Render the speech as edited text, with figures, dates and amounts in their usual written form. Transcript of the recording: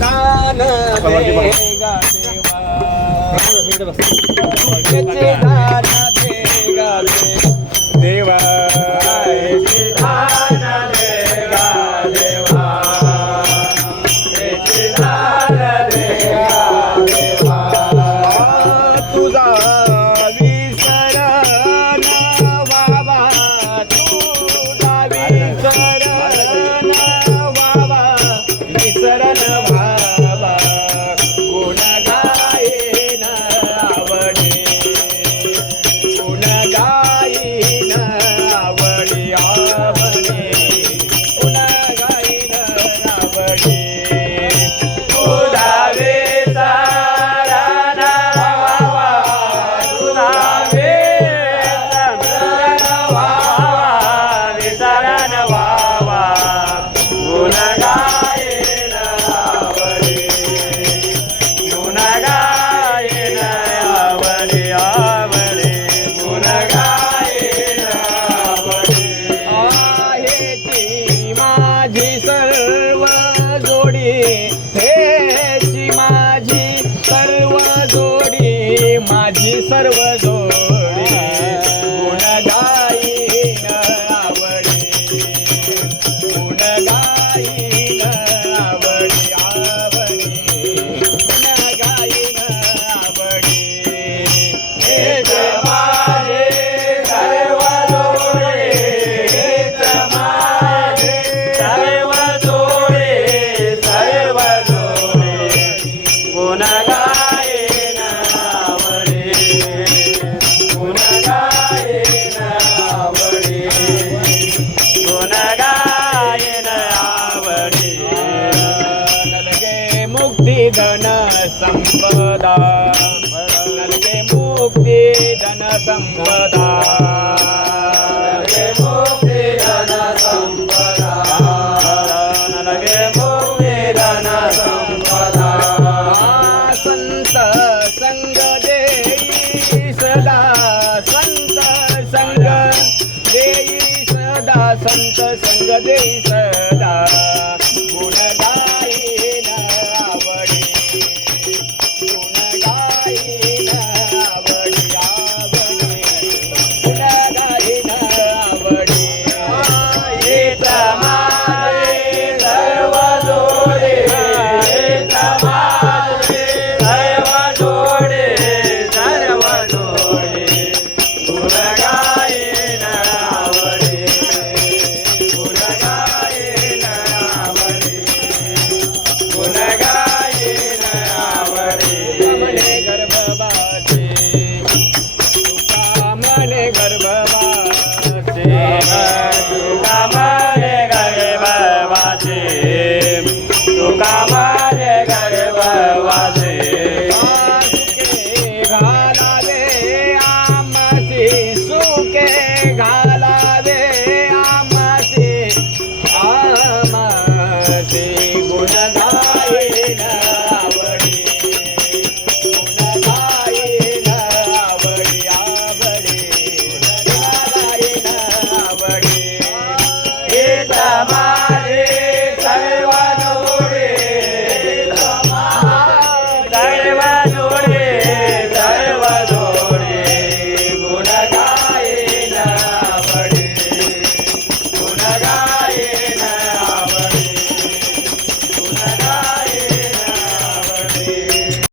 दान देगा देवा देवा दान देगा देवा दान देगा देवा तुझा विसरण बाबा तुझा विसरण बाबा विसरण भावा गुण गायन आवडे गुण गायन आवडे आवडे गुण गायन आवडे तुझा विसरण बाबा तुझा विसरण बाबा विसरण बाबा गुण गायन आवडे गुण गायन आवडे आवडे गुण गायन आवडे आहेची माझी सर्व जोडी हेची माझी सर्व जोडी माझी सर्व जोडी गुण गायन आवडे गुण गायन आवडे आवडे गुण गायन आवडे हेच माझे सर्व जोडे हेच माझे सर्व जोडे सर्व जोडे गुण गायन आवडे गुण गायन आवडे गुण गायन आवडे नलगे मुक्ती धन संपदा नलगे मुक्ती धन संपदा नलगे मुक्ती धन संपदा नलगे मुक्ती धन संपदा संत संग देई सदा संत संग देई सदा संत संग देई सदा